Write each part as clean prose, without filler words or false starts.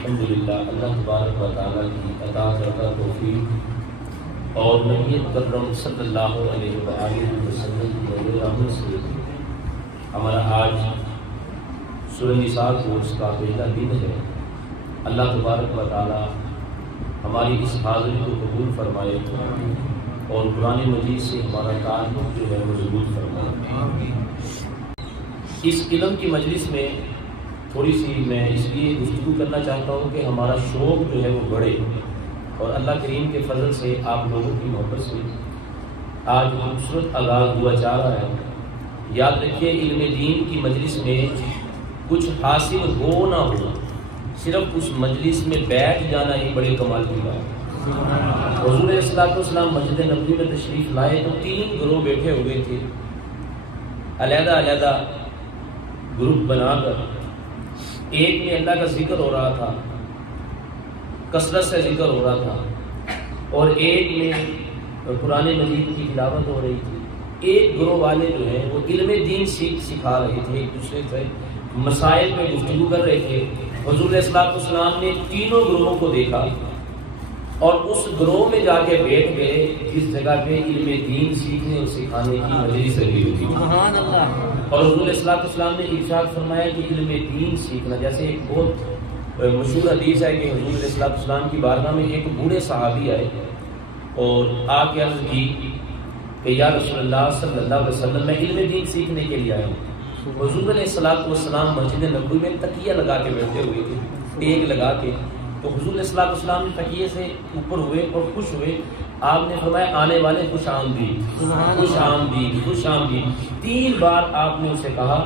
الحمدللہ اللہ تبارک و تعالیٰ کی عطا کردہ توفیق اور نبی مکرم صلی اللہ علیہ وآلہ وسلم کی رحمت سے ہمارا آج سورہ نساء کورس کا پہلا دن ہے۔ اللہ تبارک و تعالیٰ ہماری اس حاضری کو قبول فرمائے اور قرآن مجید سے ہمارا تعلق جو ہے وہ مضبوط فرمائے۔ اس علم کی مجلس میں تھوڑی سی میں اس لیے گفتگو کرنا چاہتا ہوں کہ ہمارا شوق جو ہے وہ بڑھے اور اللہ کریم کے فضل سے آپ لوگوں کی محبت سے آج خوبصورت آغاز ہوا چاہ رہا ہے۔ یاد رکھیے علم دین کی مجلس میں کچھ حاصل ہو نہ ہو، صرف اس مجلس میں بیٹھ جانا ہی بڑے کمال کی بات ہے۔ حضور علیہ الصلوۃ والسلام مسجد نبوی میں تشریف لائے تو 3 گروہ بیٹھے ہوئے تھے، علیحدہ علیحدہ گروپ بنا کر۔ ایک میں اللہ کا ذکر ہو رہا تھا، کثرت سے ذکر ہو رہا تھا، اور ایک میں قرآن مجید کی تلاوت ہو رہی تھی۔ ایک گروہ والے جو ہیں وہ علم دین سکھا رہے تھے، ایک دوسرے سے مسائل پہ گفتگو کر رہے تھے۔ حضور علیہ الصلوۃ والسلام نے تینوں گروہوں کو دیکھا اور اس گروہ میں جا کے بیٹھ گئے جس جگہ پہ علم دین سیکھنے اور سکھانے کی مجلس لگی ہوئی تھی۔ سبحان اللہ۔ اور حضور علیہ الصلوۃ والسلام نے ارشاد فرمایا کہ علم دین سیکھنا، جیسے ایک بہت مشہور حدیث ہے کہ حضور علیہ الصلوۃ والسلام کی بارگاہ میں ایک بوڑھے صحابی آئے اور آ کے عرض کی کہ یا رسول اللہ صلی اللہ علیہ وسلم میں علم دین سیکھنے کے لیے آیا ہوں۔ حضور علیہ الصلوۃ والسلام مسجد نبوی میں تکیہ لگا کے بیٹھے ہوئے تھے، ٹیک لگا کے۔ تو حضور علیہ الصلوۃ والسلام نے تکیے سے اوپر ہوئے اور خوش ہوئے۔ آپ نے فرمایا آنے والے خوش آمدید، خوش آمدید، خوش آمدید۔ 3 بار آپ نے اسے کہا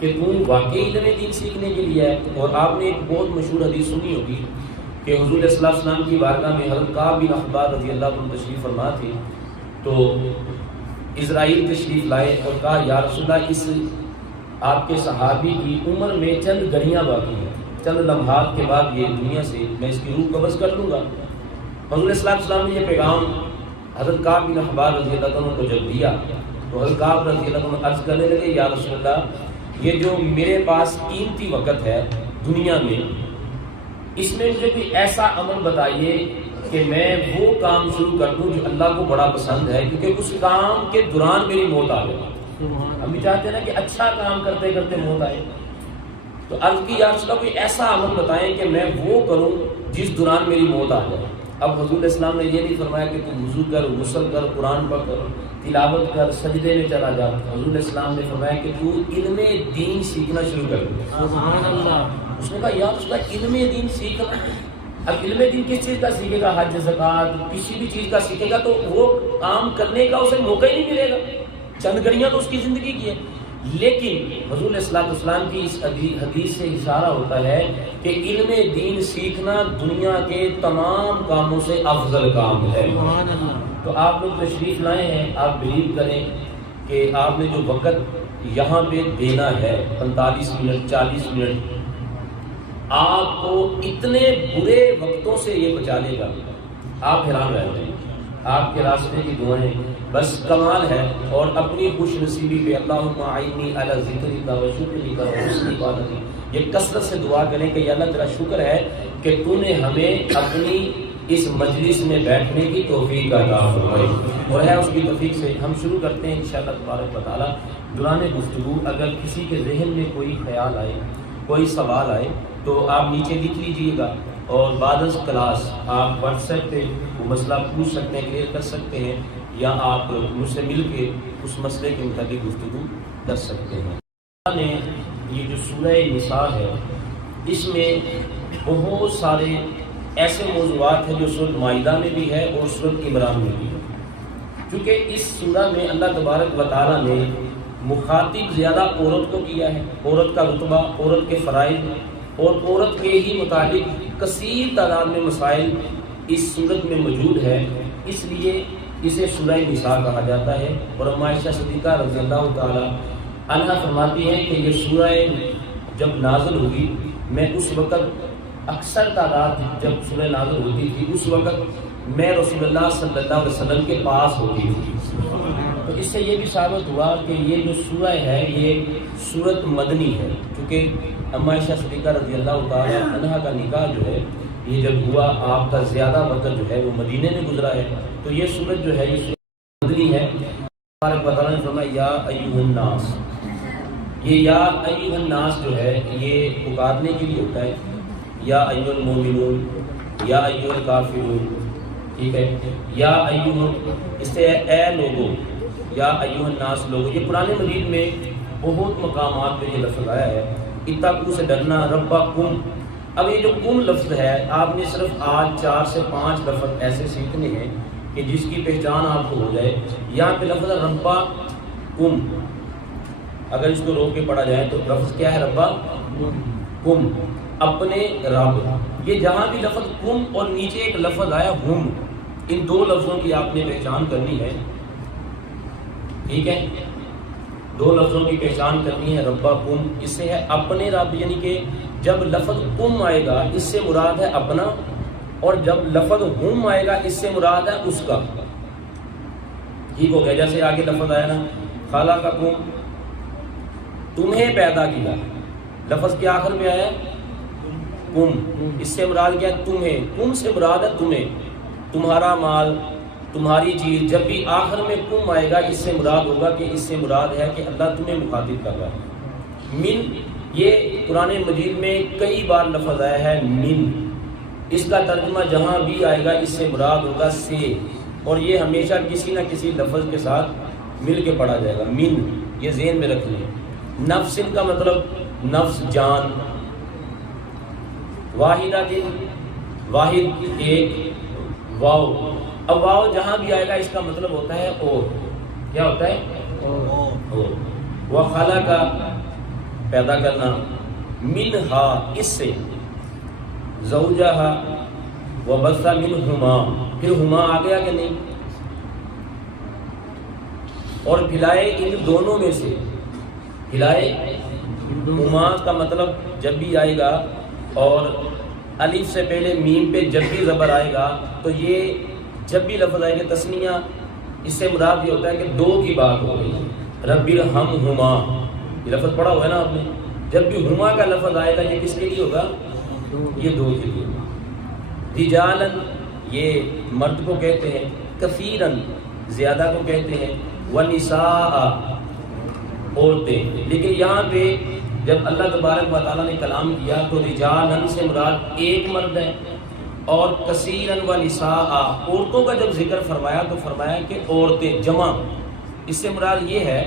کہ تم واقعی علم دین سیکھنے کے لیے ہے۔ اور آپ نے ایک بہت مشہور حدیث سنی ہوگی کہ حضور علیہ الصلوۃ والسلام کی بارگاہ میں حضرت کعب بن احبار رضی اللہ عنہ تشریف فرما تھے، تو اسرائیل تشریف لائے اور کہا یا رسول اللہ اس آپ کے صحابی کی عمر میں چند گھڑیاں باقی ہیں، چند لمحات کے بعد یہ دنیا سے میں اس کی روح قبض کر لوں گا۔ حضور صلی اللہ علیہ وسلم نے یہ پیغام حضرت کعب بن احبار رضی اللہ عنہ کو جب دیا تو حضرت کعب رضی اللہ عنہ عرض کرنے لگے یا رسول اللہ یہ جو میرے پاس قیمتی وقت ہے دنیا میں، اس میں مجھے کوئی ایسا عمل بتائیے کہ میں وہ کام شروع کر دوں جو اللہ کو بڑا پسند ہے، کیونکہ اس کام کے دوران میری موت آ جائے۔ ہم بھی چاہتے ہیں نا کہ اچھا کام کرتے کرتے موت آئے۔ تو عرض کی یا رسول اللہ کوئی ایسا عمل بتائیں کہ میں وہ کروں جس دوران میری موت آ جائے۔ اب حضور علیہ السلام نے یہ نہیں فرمایا کہ تو وضو کر، غسل کر، قرآن پڑھ کر، تلاوت کر، سجدے میں چلا جا۔ حضور علیہ السلام نے فرمایا کہ تو علم دین سیکھنا شروع کر دے۔ سبحان اللہ۔ اس نے کہا یا رسول اللہ علم دین سیکھنا، اب علم دین کس چیز کا سیکھے گا؟ حج، زکوٰۃ، کسی بھی چیز کا سیکھے گا تو وہ کام کرنے کا اسے موقع ہی نہیں ملے گا۔ چند گھڑیاں تو اس کی زندگی کی ہے، لیکن حضور علیہ الصلوۃ والسلام کی اس حدیث سے اشارہ ہوتا ہے کہ علم دین سیکھنا دنیا کے تمام کاموں سے افضل کام ہے۔ تو آپ لوگ تشریف لائے ہیں، آپ بلیو کریں کہ آپ نے جو وقت یہاں پہ دینا ہے 45 منٹ 40 منٹ، آپ کو اتنے برے وقتوں سے یہ بچا لے گا، آپ حیران رہ جائیں۔ آپ کے راستے کی دعائیں بس کمال ہے، اور اپنی خوش نصیبی پہ اللہم اعنی علی ذکرک و شکرک و حسن عبادتک، یہ کثرت سے دعا کریں کہ یا اللہ تیرا شکر ہے کہ تو نے ہمیں اپنی اس مجلس میں بیٹھنے کی توفیق عطا فرمائی، اور ہے اس کی توفیق سے ہم شروع کرتے ہیں انشاءاللہ تبارک و تعالی۔ دوران گفتگو اگر کسی کے ذہن میں کوئی خیال آئے، کوئی سوال آئے تو آپ نیچے لکھ لیجئے گا، اور بعد از کلاس آپ واٹس ایپ پہ وہ مسئلہ پوچھ سکتے ہیں، کلیئر کر سکتے ہیں، یا آپ مجھ سے مل کے اس مسئلے کے متعلق گفتگو کر سکتے ہیں۔ اللہ نے یہ جو سورہ نساء ہے اس میں بہت سارے ایسے موضوعات ہیں جو سورۃ مائدہ میں بھی ہے اور سورۃ عمران میں بھی ہے، کیونکہ اس سورہ میں اللہ تبارک و تعالیٰ نے مخاطب زیادہ عورت کو کیا ہے، عورت کا رتبہ، عورت کے فرائض اور عورت کے ہی متعلق کثیر تعداد میں مسائل اس صورت میں موجود ہے، اس لیے اسے سورہ نساء کہا جاتا ہے۔ اور ام عائشہ صدیقہ رضی اللہ تعالی عنہا فرماتی ہیں کہ یہ سورہ جب نازل ہوئی، میں اس وقت اکثر تعداد جب سورہ نازل ہوتی تھی اس وقت میں رسول اللہ صلی اللہ علیہ وسلم کے پاس ہوتی تھی۔ تو اس سے یہ بھی ثابت ہوا کہ یہ جو سورہ ہے یہ سورت مدنی ہے، کیونکہ اما عائشہ صدیقہ رضی اللہ تعالی عنہا کا نکاح جو ہے یہ جب ہوا آپ کا زیادہ وقت جو ہے وہ مدینے میں گزرا ہے، تو یہ سورت جو ہے یہ سورت مدنی ہے۔ اللہ نے فرمایا یا ایھا الناس، یہ یا ایھا الناس جو ہے یہ پکارنے کے لیے ہوتا ہے، یا ایھا المؤمنون، یا ایھا الکافرون، ٹھیک ہے، یا ایھا، اس سے اے لوگو، یا ایھا الناس لوگو۔ یہ قرآن مجید میں بہت مقامات پہ یہ لفظ آیا ہے، اتقوا سے ڈرنا، ربکم۔ اب یہ جو کم لفظ ہے آپ نے صرف آج 4 سے 5 لفظ ایسے سیکھنے ہیں کہ جس کی پہچان آپ کو ہو جائے۔ یہاں پہ لفظ ہے ربا کم، اگر اس کو روک کے پڑھا جائے تو لفظ کیا ہے؟ ربا کم، اپنے رب۔ یہ جہاں بھی لفظ کم اور نیچے ایک لفظ آیا ہم، ان 2 لفظوں کی آپ نے پہچان کرنی ہے، ٹھیک ہے، 2 لفظوں کی پہچان کرنی ہے۔ ربا کم اس سے ہے اپنے رب، یعنی کہ جب لفظ کم آئے گا اس سے مراد ہے اپنا، اور جب لفظ ہم آئے گا اس سے مراد ہے اس کا، ٹھیک ہو گیا۔ جیسے آگے لفظ آیا نا خلقکم، تمہیں پیدا کیا، لفظ کے آخر میں آیا کم، اس سے مراد کیا ہے؟ تمہیں، کم سے مراد ہے تمہیں، تمہارا مال، تمہاری چیز۔ جب بھی آخر میں کم آئے گا اس سے مراد ہوگا کہ اس سے مراد ہے کہ اللہ تمہیں مخاطب کر رہا ہے۔ من، یہ قرآن مجید میں کئی بار لفظ آیا ہے من، اس کا ترجمہ جہاں بھی آئے گا اس سے مراد ہوگا سے، اور یہ ہمیشہ کسی نہ کسی لفظ کے ساتھ مل کے پڑھا جائے گا۔ من، یہ ذہن میں رکھ لیں۔ نفس کا مطلب نفس، جان۔ واحدہ دن، واحد ایک، واو۔ اب واو جہاں بھی آئے گا اس کا مطلب ہوتا ہے اور، کیا ہوتا ہے؟ اور۔ وخلق، پیدا کرنا، منہا، اس سے، زوجہا، وبث منہما، پھر ہما آ گیا کہ نہیں، اور پھیلائے ان دونوں میں سے، پھیلائے ہما کا مطلب جب بھی آئے گا اور الف سے پہلے میم پہ جب بھی زبر آئے گا تو یہ جب بھی لفظ آئے گا تسنیہ، اس سے مراد یہ ہوتا ہے کہ 2 کی بات ہو گئی۔ رب ارحمہما، یہ لفظ پڑھا ہوا ہے نا آپ نے، جب بھی ہما کا لفظ آئے گا یہ کس کے لیے ہوگا؟ یہ 2 کے لیے۔ رجالن، یہ مرد کو کہتے ہیں، کثیرن، زیادہ کو کہتے ہیں، ونساء، عورتیں۔ لیکن یہاں پہ جب اللہ تبارک و تعالیٰ نے کلام کیا تو رجالن سے مراد ایک مرد ہے، اور کثیرن ونساء، عورتوں کا جب ذکر فرمایا تو فرمایا کہ عورتیں، جمع۔ اس سے مراد یہ ہے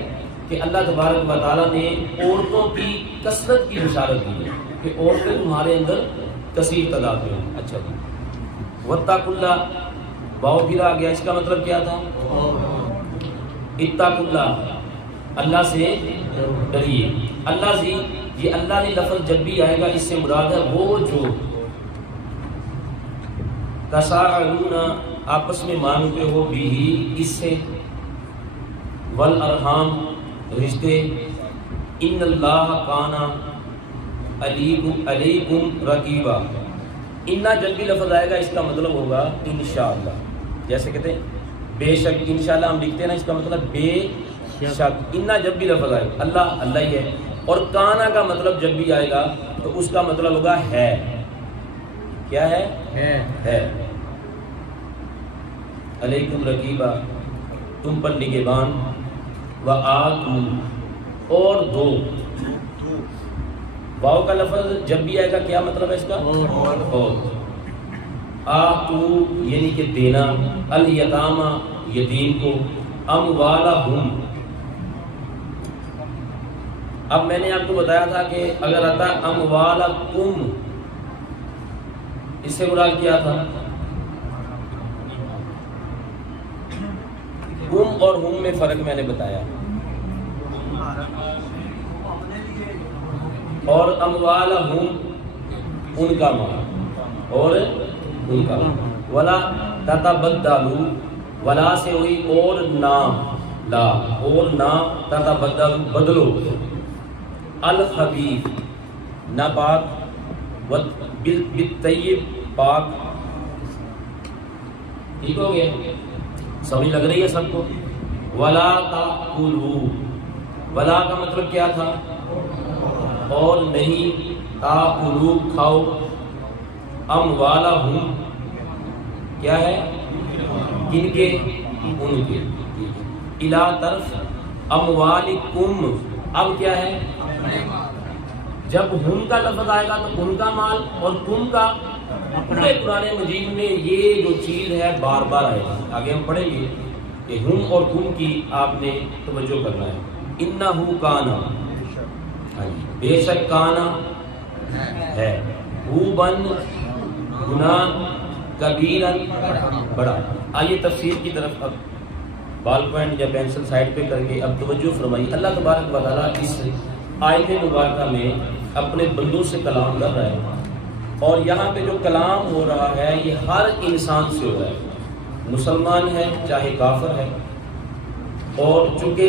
کہ اللہ تبارک و تعالیٰ نے عورتوں کی کثرت کی بشارت دی ہے کہ عورتیں تمہارے اندر کثیر تعداد میں ہیں۔ اچھا جی، واتقوا اللہ، واو پھر آ گیا، اس کا مطلب کیا تھا؟ اتقوا اللہ، اللہ سے ڈریے۔ اللہ سے، یہ اللہ نے لفظ جب بھی آئے گا اس سے مراد ہے وہ جو تساءلون، آپس میں مانگتے ہو، بھی اس سے، والارحام، رشتے، ان اللہ کان علیکم رقیبا۔ انا جب بھی لفظ آئے گا اس کا مطلب ہوگا انشاءاللہ، جیسے کہتے ہیں بے شک، انشاءاللہ ہم لکھتے ہیں نا، اس کا مطلب بے شک۔ انا جب بھی لفظ آئے گا، اللہ اللہ ہی ہے، اور کانا کا مطلب جب بھی آئے گا تو اس کا مطلب ہوگا ہے۔ کیا ہے؟ ہے۔ علیکم رقیبا، تم پر نگہبان، وآتوا، اور دو۔ واو کا لفظ جب بھی آئے گا کیا مطلب ہے اس کا؟ اور۔ آتو یعنی کہ دینا، الیتامى یتیم کو، اموالہم۔ اب میں نے آپ کو بتایا تھا کہ اگر آتا اموالکم، اس سے مراد کیا تھا؟ ہم اور ہم میں فرق میں نے بتایا، اور اموالہم ان کا مال اور ان کا مال۔ ولا تتبدلوا، ولا سے ہوئی اور نہ، لا اور نہ، تتبدلوا بدلو، الخبیث ناپاک، بالطیب پاک۔ ٹھیک ہو گیا؟ سمجھ لگ رہی ہے سب کو؟ ولا تاکلوا، ولا کا مطلب کیا تھا؟ اور نہیں، تاکلوا کھاؤ، اموالہم کیا ہے؟ کن کے؟ ان کے، الی طرف اموالکم، اب کیا ہے؟ جب ہم کا لفظ آئے گا تو ان کا مال اور تم کا اپنے۔ قرآن مجید میں یہ جو چیز ہے بار بار آئے گی، آگے ہم پڑھیں گے کہ ہم اور تم کی آپ نے توجہ کرنا ہے۔ انہو کانا، بے شک کانا ہے، حوبن گناہ، کبیرن بڑا۔ آئیے تفسیر کی طرف، اب بال پوائنٹ یا پینسل سائڈ پہ کر کے اب توجہ فرمائی۔ اللہ تبارک و تعالیٰ اس آیت مبارکہ میں اپنے بندوں سے کلام کر رہا ہے، اور یہاں پہ جو کلام ہو رہا ہے یہ ہر انسان سے ہو رہا ہے، مسلمان ہے چاہے کافر ہے، اور چونکہ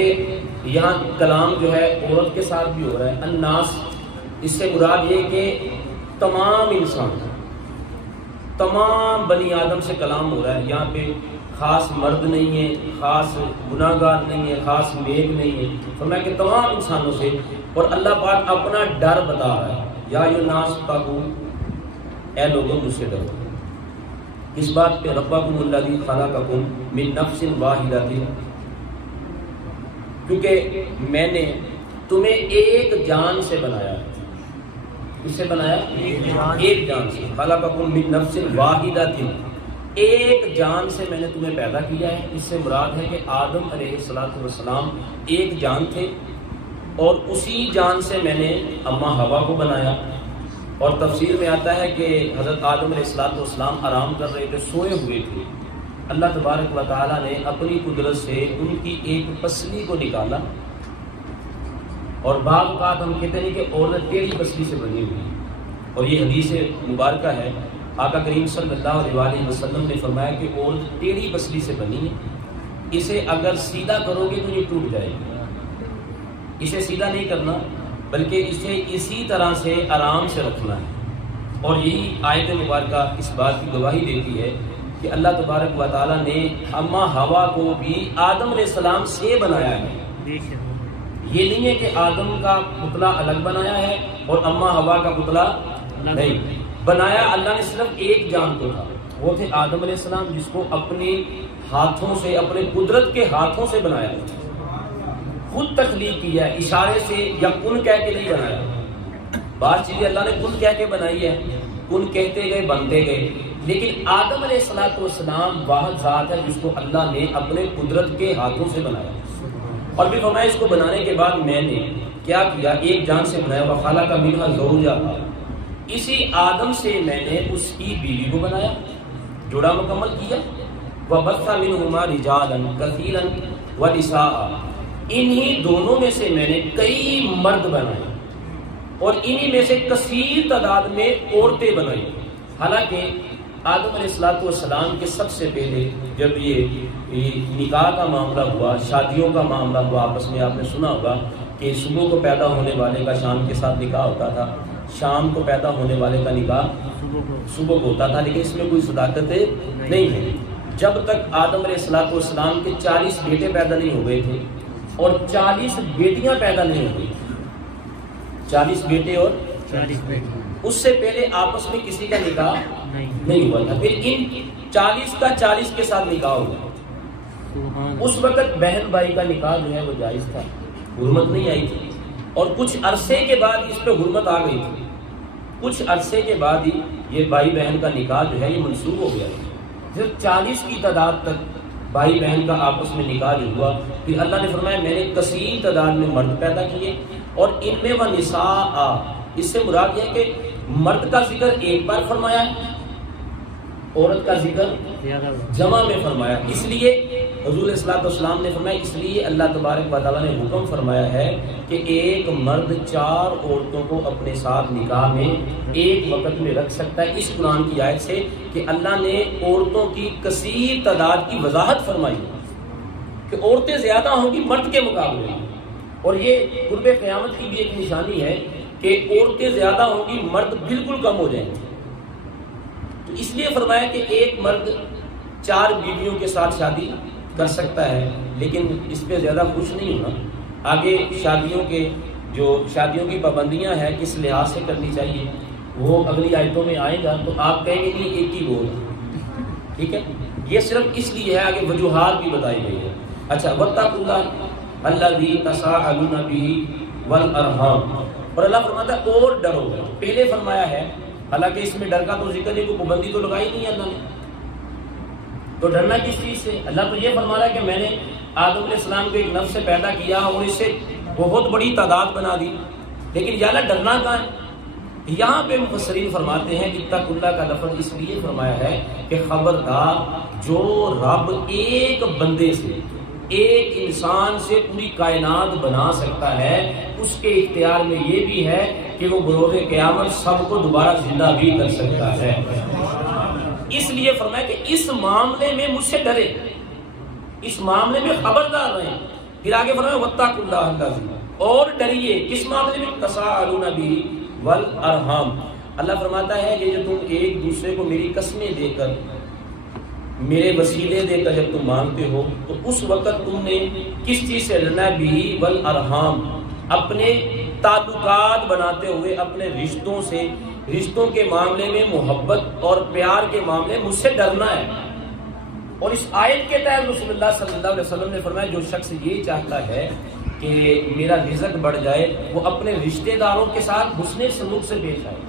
یہاں کلام جو ہے عورت کے ساتھ بھی ہو رہا ہے۔ الناس، اس سے مراد یہ کہ تمام انسان، تمام بنی آدم سے کلام ہو رہا ہے۔ یہاں پہ خاص مرد نہیں ہے، خاص گناہ گار نہیں ہے، خاص نیک نہیں ہے، فرمایا کہ تمام انسانوں سے۔ اور اللہ پاک اپنا ڈر بتا رہا ہے، یا ایھا الناس اتقوا، اے لوگوں مجھ سے ڈرو۔ اس بات پہ ربکم الذی خلقکم من نفس واحدۃ، کیونکہ میں نے تمہیں ایک جان سے بنایا ہے۔ کس سے بنایا؟ ایک جان سے۔ خلقکم من نفس واحدۃ، ایک جان سے میں نے تمہیں پیدا کیا ہے۔ اس سے مراد ہے کہ آدم علیہ السلام ایک جان تھے، اور اسی جان سے میں نے اماں حوا کو بنایا۔ اور تفسیر میں آتا ہے کہ حضرت آدم علیہ السلام آرام کر رہے تھے، سوئے ہوئے تھے، اللہ تبارک و تعالیٰ نے اپنی قدرت سے ان کی ایک پسلی کو نکالا۔ اور بعض اوقات ہم کہتے ہیں کہ عورت ٹیڑھی پسلی سے بنی ہوئی، اور یہ حدیث مبارکہ ہے، آقا کریم صلی اللہ علیہ وسلم نے فرمایا کہ عورت ٹیڑھی پسلی سے بنی ہے، اسے اگر سیدھا کرو گے تو یہ ٹوٹ جائے گی۔ اسے سیدھا نہیں کرنا، بلکہ اسے اسی طرح سے آرام سے رکھنا ہے۔ اور یہی آیت مبارکہ اس بات کی گواہی دیتی ہے کہ اللہ تبارک و تعالیٰ نے اماں حوا کو بھی آدم علیہ السلام سے بنایا ہے۔ یہ نہیں ہے کہ آدم کا پتلا الگ بنایا ہے اور اماں حوا کا پتلا نہیں بنایا۔ اللہ نے صرف ایک جان کو تھا، وہ تھے آدم علیہ السلام، جس کو اپنے ہاتھوں سے، اپنے قدرت کے ہاتھوں سے بنایا، خود تخلیق کیا ہے، اشارے سے یا کن کہہ کے نہیں بنایا۔ بعض چیزیں اللہ نے کن کہہ کے بنائی ہے، کن کہتے گئے بنتے گئے، لیکن آدم علیہ السلام واحد ذات ہے جس کو اللہ نے اپنے قدرت کے ہاتھوں سے بنایا۔ اور پھر فرمایا اس کو بنانے کے بعد میں نے کیا کیا؟ ایک جان سے بنایا، وخلق منھا زوجھا، اسی آدم سے میں نے اس کی بیوی کو بنایا، جوڑا مکمل کیا۔ وبث منہما رجالا کثیرا ونساء، انہی دونوں میں سے میں نے کئی مرد بنائے اور انہی میں سے کثیر تعداد میں عورتیں بنائی۔ حالانکہ آدم علیہ السلام کے سب سے پہلے جب یہ نکاح کا معاملہ ہوا، شادیوں کا معاملہ ہوا، آپس میں آپ نے سنا ہوگا کہ صبح کو پیدا ہونے والے کا شام کے ساتھ نکاح ہوتا تھا، شام کو پیدا ہونے والے کا نکاح صبح کو ہوتا تھا، لیکن اس میں کوئی صداقت نہیں ہے۔ جب تک آدم علیہ السلام کے 40 بیٹے پیدا نہیں ہو گئے تھے اور 40 بیٹیاں پیدا نہیں ہو گئی، 40 بیٹے اور 40 بیٹیاں، اس سے پہلے آپس میں کسی کا نکاح نہیں ہوا تھا۔ پھر ان 40 کا 40 کے ساتھ نکاح ہوا۔ اس وقت بہن بھائی کا نکاح جو ہے وہ جائز تھا، حرمت نہیں آئی تھی، اور کچھ عرصے کے بعد اس پہ حرمت آ گئی تھی۔ کچھ عرصے کے بعد ہی یہ بھائی بہن کا نکاح جو ہے یہ منسوخ ہو گیا۔ جب 40 کی تعداد تک بھائی بہن کا آپس میں نکاح جو ہوا، پھر اللہ نے فرمایا میں نے کثیر تعداد میں مرد پیدا کیے، اور ان میں وہ نساء، اس سے مراد یہ ہے کہ مرد کا ذکر ایک بار فرمایا ہے، عورت کا ذکر جمع میں فرمایا۔ اس لیے حضور صلی اللہ علیہ وسلم نے فرمایا، اس لیے اللہ تبارک و تعالیٰ نے حکم فرمایا ہے کہ ایک مرد 4 عورتوں کو اپنے ساتھ نکاح میں ایک وقت میں رکھ سکتا ہے، اس قرآن کی آیت سے کہ اللہ نے عورتوں کی کثیر تعداد کی وضاحت فرمائی کہ عورتیں زیادہ ہوں گی مرد کے مقابلے میں، اور یہ قرب قیامت کی بھی ایک نشانی ہے کہ عورتیں زیادہ ہوں گی، مرد بالکل کم ہو جائیں گے۔ تو اس لیے فرمایا کہ ایک مرد 4 بیویوں کے ساتھ شادی کر سکتا ہے، لیکن اس پہ زیادہ خوش نہیں ہونا. آگے شادیوں کی پابندیاں ہیں کس لحاظ سے کرنی چاہیے وہ اگلی آیتوں میں آئے گا، تو آپ کہیں گے نہیں ایک ہی بول. ٹھیک ہے، یہ صرف اس لیے ہے، آگے وجوہات بھی بتائی گئی ہے. اچھا، واتقوا اللہ الذی تساءلون بہ والارحام، اور اللہ فرماتا ہے اور ڈرو. پہلے فرمایا ہے، حالانکہ اس میں ڈر کا تو ذکر نہیں، کوئی پابندی تو لگائی نہیں اللہ نے. تو ڈرنا کس چیز سے؟ اللہ تو یہ فرما رہا ہے کہ میں نے آدم علیہ السلام کو ایک نفس سے پیدا کیا اور اس سے بہت بڑی تعداد بنا دی، لیکن یا اللہ ڈرنا کہاں ہے؟ یہاں پہ مفسرین فرماتے ہیں اتقوا اللہ کا لفظ اس لیے فرمایا ہے کہ خبردار، جو رب ایک بندے سے، ایک انسان سے پوری کائنات بنا سکتا ہے، اس کے اختیار میں یہ بھی ہے کہ وہ بروز قیامت سب کو دوبارہ زندہ بھی کر سکتا ہے. اس لیے فرمایا کہ اس معاملے میں مجھ سے ڈرے، اس معاملے میں خبردار رہیں. پھر آگے فرمایا واتقوا اللہ الذی، اور ڈریے کس معاملے میں؟ تساءلون بہ والارحام. اللہ فرماتا ہے کہ جو تم ایک دوسرے کو میری قسمیں دے کر، میرے وسیلے دے کر جب تم مانگتے ہو، تو اس وقت تم نے کس چیز سے لڑنا ہے؟ بہ والارحام، اپنے تعلقات بناتے ہوئے، اپنے رشتوں سے، رشتوں کے معاملے میں محبت اور پیار کے معاملے مجھ سے ڈرنا ہے. اور اس آیت کے تحت رسول اللہ صلی اللہ علیہ وسلم نے فرمایا جو شخص یہ چاہتا ہے کہ میرا رزق بڑھ جائے، وہ اپنے رشتہ داروں کے ساتھ حسن سلوک سے پیش آئے.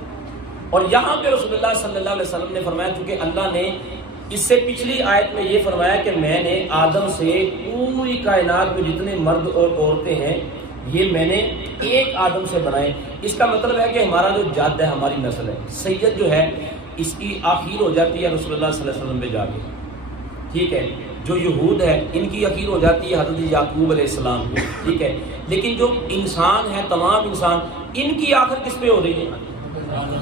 اور یہاں پہ رسول اللہ صلی اللہ علیہ وسلم نے فرمایا، چونکہ اللہ نے اس سے پچھلی آیت میں یہ فرمایا کہ میں نے آدم سے پوری کائنات میں جتنے مرد اور عورتیں ہیں یہ میں نے ایک آدم سے بنائے. اس کا مطلب ہے کہ ہمارا جو جد ہے، ہماری نسل ہے، سید جو ہے، اس کی آخر ہو جاتی ہے رسول اللہ صلی اللہ علیہ وسلم پہ جا کے. ٹھیک ہے، جو یہود ہے ان کی آخر ہو جاتی ہے حضرت یعقوب علیہ السلام پہ. ٹھیک ہے، لیکن جو انسان ہے، تمام انسان، ان کی آخر کس پہ ہو رہی ہے؟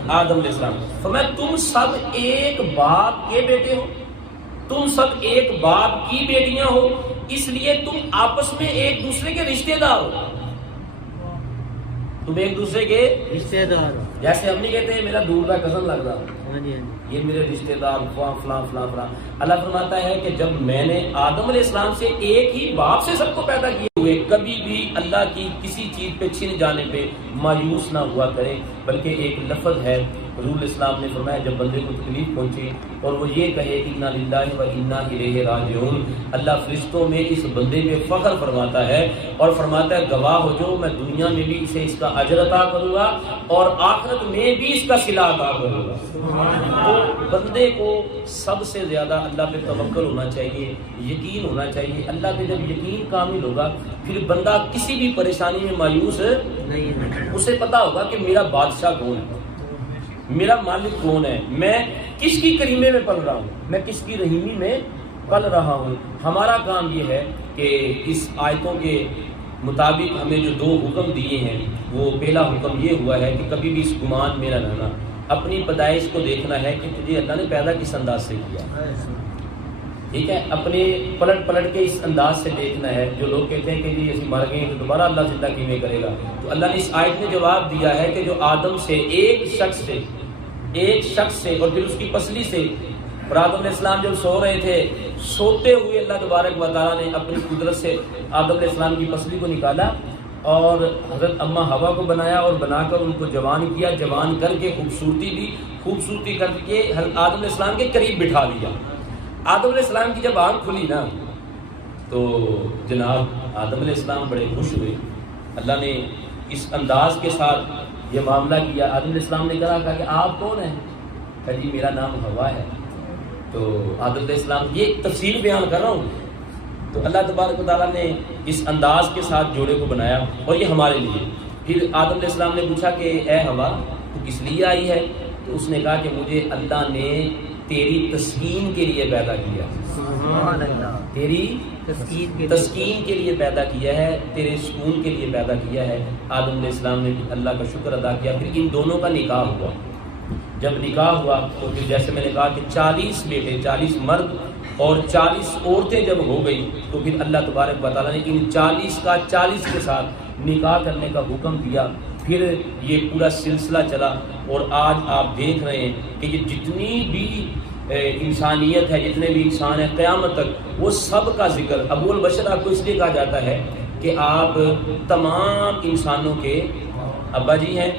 آدم علیہ السلام. فرمایا تم سب ایک باپ کے بیٹے ہو، تم سب ایک باپ کی بیٹیاں ہو، اس لیے تم آپس میں ایک دوسرے کے رشتہ دار ہو. تم ایک دوسرے کے رشتہ دار ہو. جیسے ہم نہیں کہتے ہیں میرا دور کا کزن لگ رہا، یہ میرے رشتہ دار فلاں فلاں فلاں فلاں. اللہ فرماتا ہے کہ جب میں نے آدم علیہ السلام سے ایک ہی باپ سے سب کو پیدا کیے ہوئے، کبھی بھی اللہ کی کسی چیز پہ چھن جانے پہ مایوس نہ ہوا کرے، بلکہ ایک لفظ ہے حضور اسلام نے فرمایا جب بندے کو تکلیف پہنچے اور وہ یہ کہے انا للہ و انا الیہ راجعون، اللہ فرشتوں میں اس بندے پہ فخر فرماتا ہے اور فرماتا ہے گواہ ہو جو میں دنیا میں بھی اسے اس کا اجر عطا کروں گا اور آخرت میں بھی اس کا صلہ عطا کروں گا. تو بندے کو سب سے زیادہ اللہ پہ توکل ہونا چاہیے، یقین ہونا چاہیے. اللہ پہ جب یقین کامل ہوگا پھر بندہ کسی بھی پریشانی میں مایوس نہیں، اسے پتا ہوگا کہ میرا بادشاہ کون ہے، میرا مالک کون ہے، میں کس کی کریمے میں پل رہا ہوں، میں کس کی رحیمی میں پل رہا ہوں. ہمارا کام یہ ہے کہ اس آیتوں کے مطابق ہمیں جو دو حکم دیے ہیں، وہ پہلا حکم یہ ہوا ہے کہ کبھی بھی اس گمان میں نہ رہنا، اپنی پیدائش کو دیکھنا ہے کہ تجھے اللہ نے پیدا کس انداز سے کیا. ٹھیک ہے، اپنے پلٹ کے اس انداز سے دیکھنا ہے. جو لوگ کہتے ہیں کہ جی اسی مر گئے تو دوبارہ اللہ زندہ کیویں کرے گا، تو اللہ نے اس آیت میں جواب دیا ہے کہ جو آدم سے ایک شخص سے اور پھر اس کی پسلی سے، اور آدم علیہ السلام جب سو رہے تھے، سوتے ہوئے اللہ تبارک و تعالیٰ نے اپنی قدرت سے آدم علیہ السلام کی پسلی کو نکالا اور حضرت اماں ہوا کو بنایا اور بنا کر ان کو جوان کیا، جوان کر کے خوبصورتی کر کے آدم علیہ السلام کے قریب بٹھا دیا. آدم علیہ السلام کی جب آنکھ کھلی نا تو جناب آدم علیہ السلام بڑے خوش ہوئے. اللہ نے اس انداز کے ساتھ یہ معاملہ کیا. آدم علیہ السلام نے کہا کہ آپ کون ہیں؟ کہا جی میرا نام ہوا ہے. تو آدم علیہ السلام یہ تفصیل بیان کر رہا ہوں. تو اللہ تبارک و تعالیٰ نے اس انداز کے ساتھ جوڑے کو بنایا اور یہ ہمارے لیے. پھر آدم علیہ السلام نے پوچھا کہ اے ہوا تو کس لیے آئی ہے؟ تو اس نے کہا کہ مجھے اللہ نے تیری تسکین کے لیے پیدا کیا، تیری تسکین کے لیے پیدا کیا ہے، تیرے سکون کے لیے پیدا کیا ہے. آدم علیہ السلام نے اللہ کا شکر ادا کیا. پھر ان دونوں کا نکاح ہوا. جب نکاح ہوا تو پھر جیسے میں نے کہا کہ 40 بیٹے، 40 مرد اور 40 عورتیں جب ہو گئی تو پھر اللہ تبارک و تعالیٰ نے ان 40 کا 40 کے ساتھ نکاح کرنے کا حکم دیا. پھر یہ پورا سلسلہ چلا اور آج آپ دیکھ رہے ہیں کہ یہ جتنی بھی انسانیت ہے، جتنے بھی انسان ہیں قیامت تک، وہ سب کا ذکر ابو البشر آپ کو اس لیے کہا جاتا ہے کہ آپ تمام انسانوں کے ابا جی ہیں،